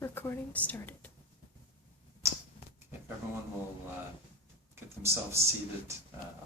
Recording started. Okay, if everyone will get themselves seated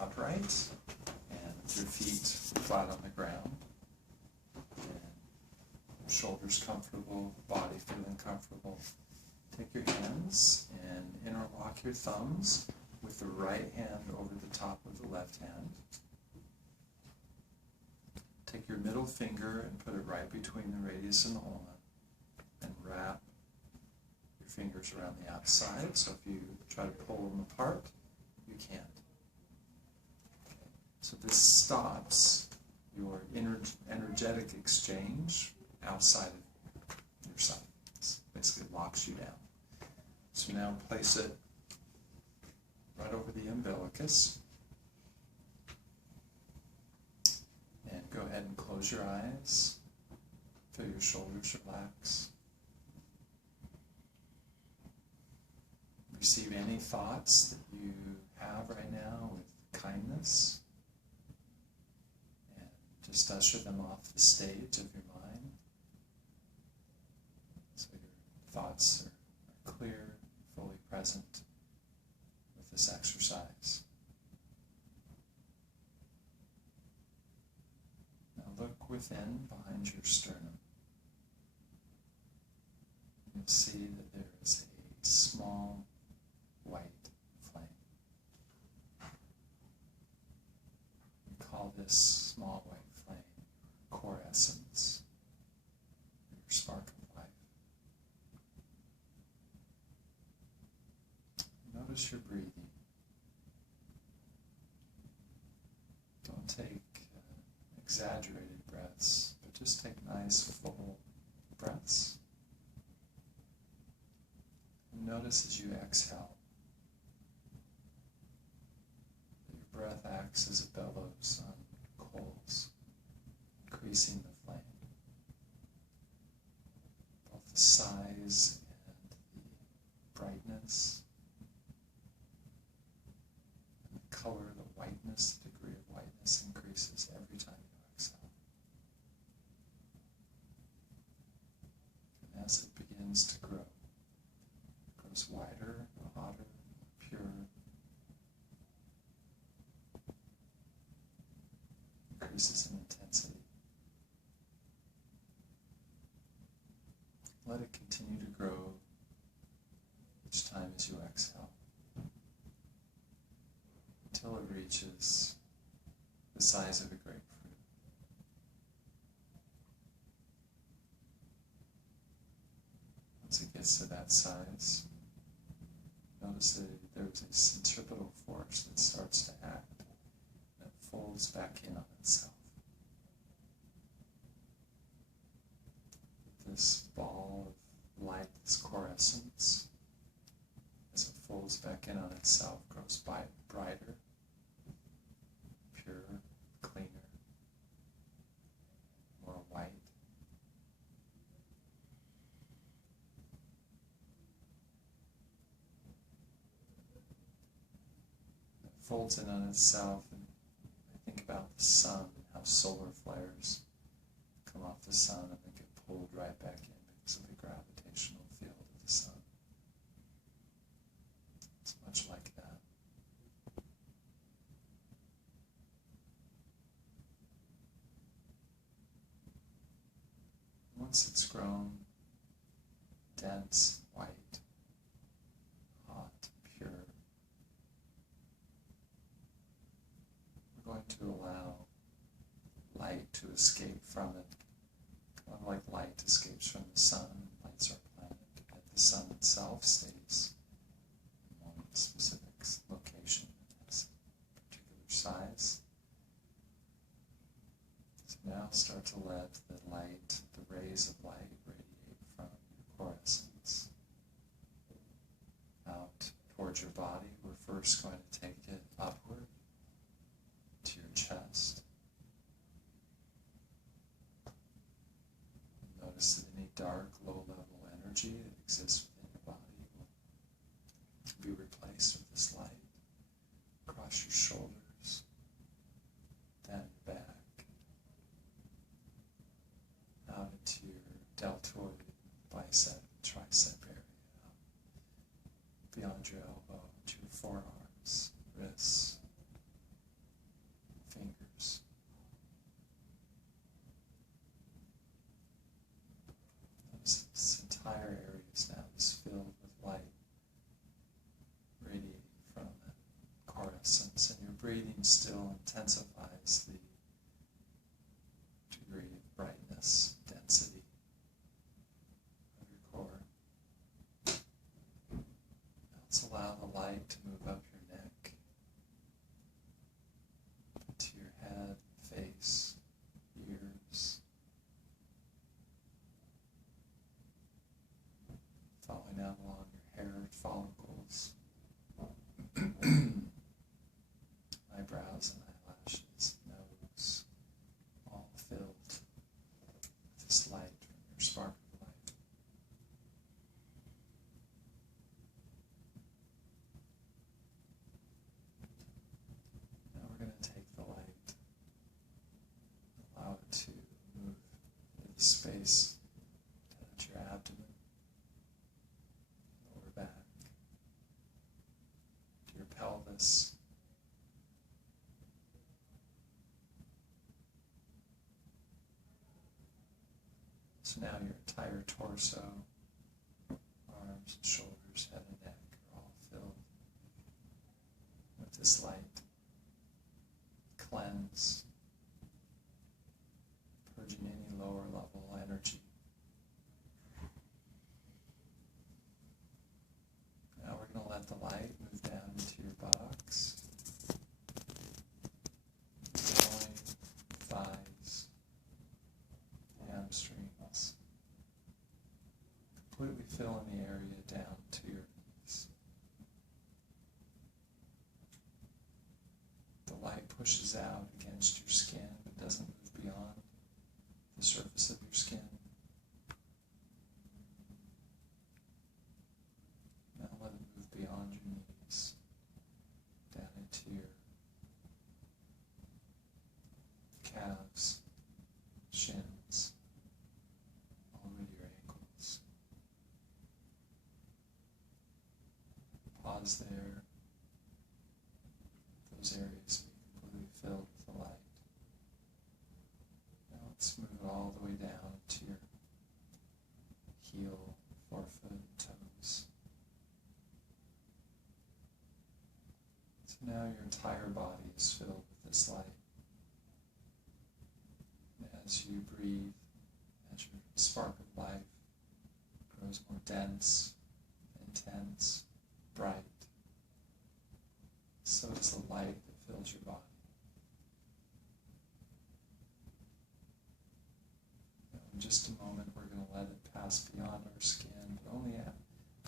upright and with your feet flat on the ground, and shoulders comfortable, body feeling comfortable. Take your hands and interlock your thumbs with the right hand over the top of the left hand. Take your middle finger and put it right between the radius and the ulna and wrap your fingers around the outside, so if you try to pull them apart, you can't. Okay. So this stops your energetic exchange outside of your side. It basically locks you down. So now place it right over the umbilicus. And go ahead and close your eyes. Feel your shoulders relax. Receive any thoughts that you have right now with kindness. And just usher them off the stage of your mind. So your thoughts are clear, fully present with this exercise. Now look within, behind your sternum. You'll see that there is a small white flame. We call this small white flame core essence, your spark of life. Notice your breathing. Don't take exaggerated breaths, but just take nice full breaths. And notice as you exhale, that your breath acts as a bellows on coals, increasing the flame, both the size and the brightness, and the color, the whiteness, the degree of whiteness increases every time you exhale. And as it begins to grow, it grows wider, hotter, purer, increases in intensity. Let it continue to grow each time as you exhale, until it reaches the size of a grapefruit. Once it gets to that size, notice that there's a centripetal force that starts to act, that folds back in on itself. This ball of light, this core essence, as it folds back in on itself, grows brighter, purer, cleaner, more white. It folds in on itself, and I think about the sun and how solar flares come off the sun and they get pulled right back in because of the gravitational field of the sun. It's much like that. Once it's grown dense, white, hot, pure, we're going to allow light to escape from it, kind of like light escapes from the sun, lights our planet, yet the sun itself stays in one specific location, it has a particular size. So now start to let the light, the rays of light radiate from your core essence out towards your body. We're first going to take it upward to your chest. Notice that any dark, low-level energy that exists within your body will be replaced with this light across your shoulders, down your back, out into your deltoid bicep, tricep area, beyond your elbow, to your forearms, wrists, fingers. This entire area is now is filled with light radiating from that core essence, and your breathing still intensifies the degree of brightness, density of your core. Now let's allow the light to move up your neck, to your head, face, ears, following out along your hair follicles, eyebrows and eyelashes, nose, all filled with this light from your spark of light. Now we're going to take the light, allow it to move into the space at your abdomen, lower back, to your pelvis, so now your entire torso, arms, shoulders, head and neck are all filled with this light. Cleanse, purging any lower level energy. Now we're going to let the light move down into your buttocks, groin, thighs, hamstrings, completely filling the area down to your knees. The light pushes out against your skin but doesn't move beyond the surface of your skin. Now let it move beyond your knees, down into your calves, shins, all the way to your ankles. Pause there. Those areas be completely filled with the light. Now let's move it all the way down to your heel, forefoot, and toes. So now your entire body is filled with this light. As you breathe, as your spark of life grows more dense, intense, bright, so does the light that fills your body. Now in just a moment, we're going to let it pass beyond our skin, but only at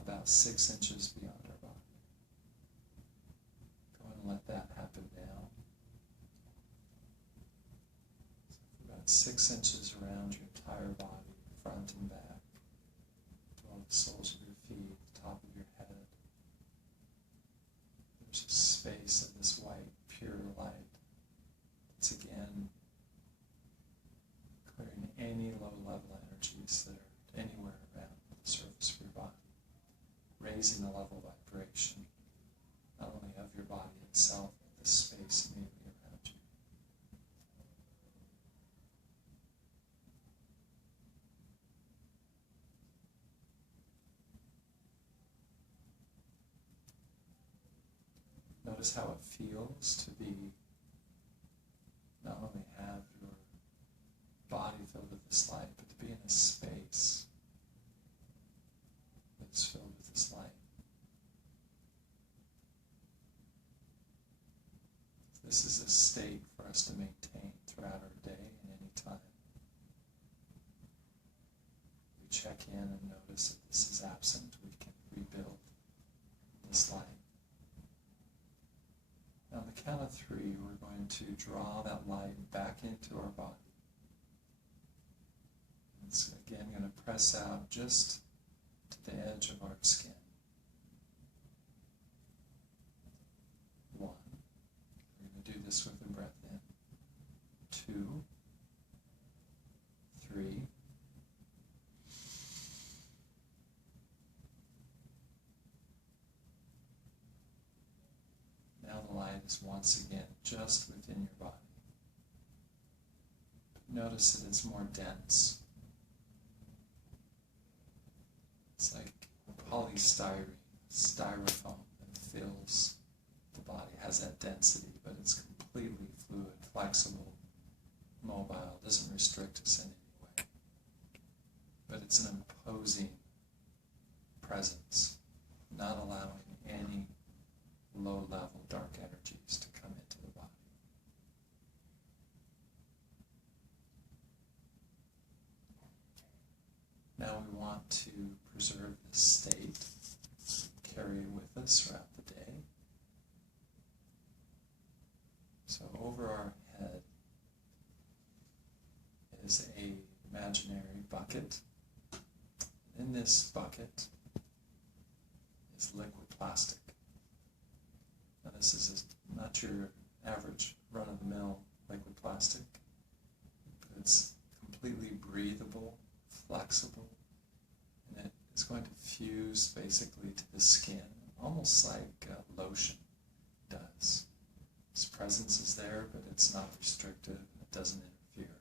about 6 inches beyond our body. Go ahead and let that happen now. About 6 inches around your entire body, front and back, to all the soles of your feet, the top of your head. There's a space of this white, pure light that's again clearing any low-level energies that are anywhere around the surface of your body, raising the level of vibration, not only of your body itself, but the space immediately around you. Notice how it feels to be, not only have your body filled with this light, but to be in a space that's filled with this light. This is a state for us to maintain throughout our day and any time. We check in and notice that this is absent, we can rebuild this light. Now, on the count of 3, we're going to draw that light back into our body. It's again going to press out just to the edge of our skin. 1. We're going to do this with the breath in. 2, 3, is once again just within your body. Notice that it's more dense. It's like polystyrene, styrofoam that fills the body, has that density, but it's completely fluid, flexible, mobile, doesn't restrict us in any way. But it's an imposing presence, not allowing any low-level dark energies to come into the body. Now we want to preserve this state, carry it with us throughout the day. So over our head is an imaginary bucket. In this bucket is liquid plastic. Now this is not your average run-of-the-mill liquid plastic, but it's completely breathable, flexible, and it is going to fuse basically to the skin, almost like lotion does. Its presence is there, but it's not restrictive, it doesn't interfere.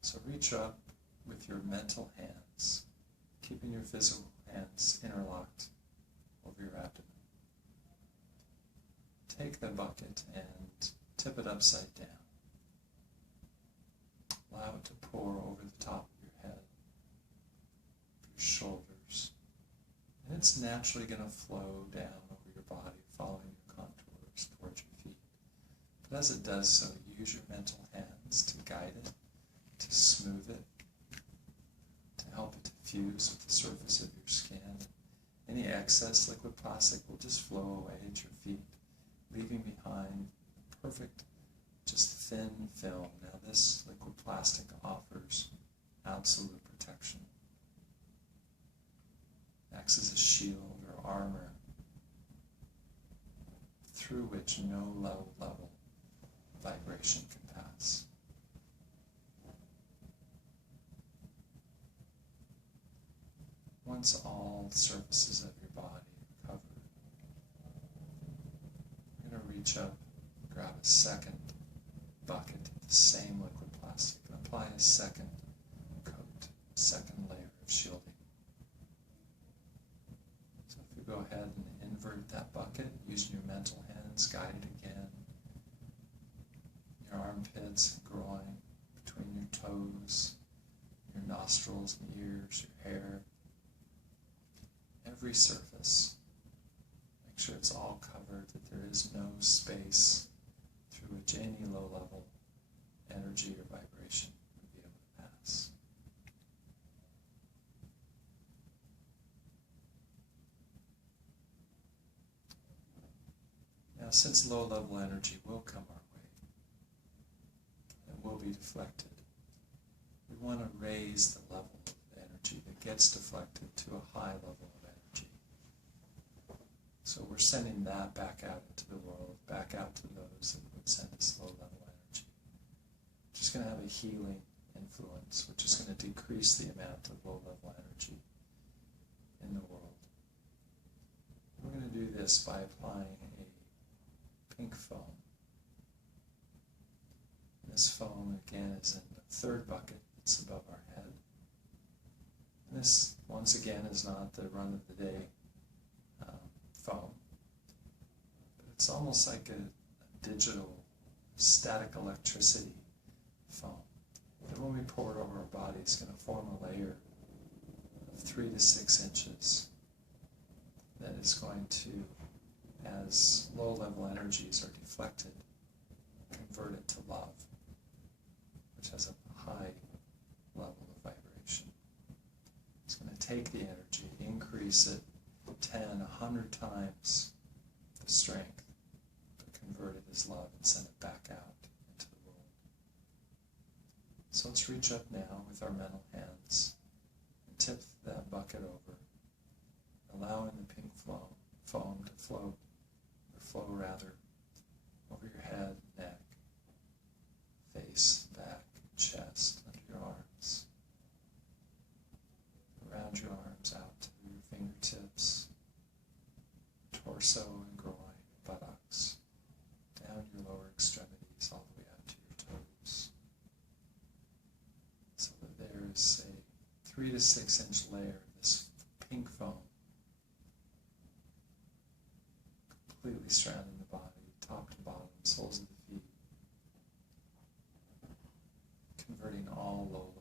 So reach up with your mental hands, keeping your physical hands interlocked over your abdomen. Take the bucket and tip it upside down. Allow it to pour over the top of your head, your shoulders, and it's naturally going to flow down over your body, following your contours towards your feet. But as it does so, use your mental hands to guide it, to smooth it, to help it to fuse with the surface of your skin. Any excess liquid plastic will just flow away at your feet, leaving behind perfect, just thin film. Now this liquid plastic offers absolute protection. Acts as a shield or armor through which no low level vibration can pass. Once all surfaces of your body are covered, you're going to reach up, grab a second bucket of the same liquid plastic, and apply a second coat, a second layer of shielding. So if you go ahead and invert that bucket, using your mental hands, guide it again. Your armpits and groin, between your toes, your nostrils and ears, your hair, every surface. Make sure it's all covered, that there is no space through which any low-level energy or vibration would be able to pass. Now, since low-level energy will come our way and will be deflected, we want to raise the level of energy that gets deflected to a high level of energy. So we're sending that back out into the world, back out to those that would send us low-level energy. Which is going to have a healing influence, which is going to decrease the amount of low-level energy in the world. We're going to do this by applying a pink foam. This foam, again, is in the third bucket that's above our head. And this, once again, is not the run-of-the-day foam. But it's almost like a digital static electricity foam. That when we pour it over our body, it's going to form a layer of 3 to 6 inches that is going to, as low-level energies are deflected, convert it to love, which has a high level of vibration. It's going to take the energy, increase it 10, 100 times the strength, but convert it as love and send it back out into the world. So let's reach up now with our mental hands and tip that bucket over, allowing the pink foam to float, or flow rather, over your head, neck, face, back, chest, under your arms, around your arms, out to your fingertips, torso and groin, buttocks, to 6 inch layer of this pink foam, completely surrounding the body, top to bottom, soles of the feet, converting all low